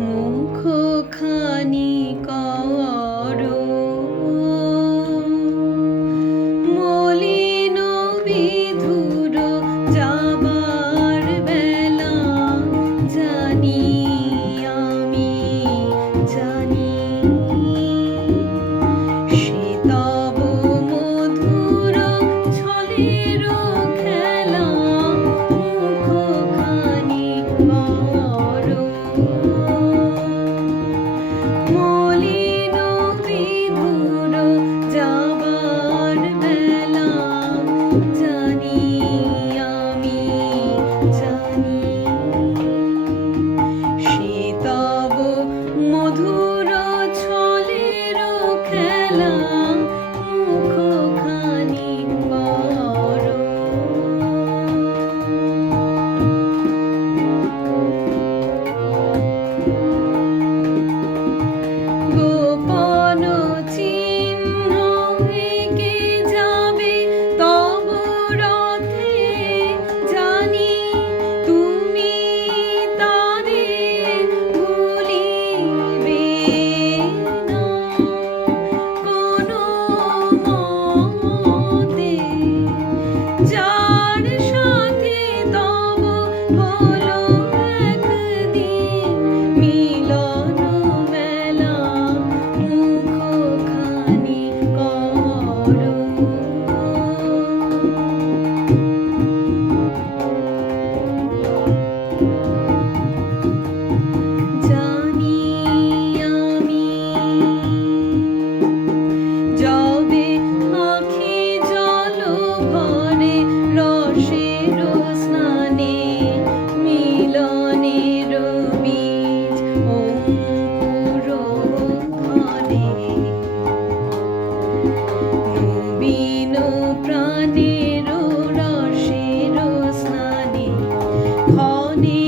মুখখানি করো মলিন বিধুর যাবার বেলা, জানি আমি জানি সে তব মধুর ছলের খেলা। মুখখানি করো মলিন বিধুর যাবার বেলা, জানি আমি জানি সে তব মধুর ছলের খেলা। মুখখানি করো গোপন চিহ্ন এঁকে যাবে তব রথে, জানি তুমি তারে ভুলিবে না কোনো মতে। যার সাথে তব হলো একদিন মিলন মেলা, মুখখানি করো জানি আমি যবে আঁখি জল ভরে রসের স্নানে, মিলনের বীজ অঙ্কুর ধরে। নবীন প্রাণের রসের স্নানে ক্ষণে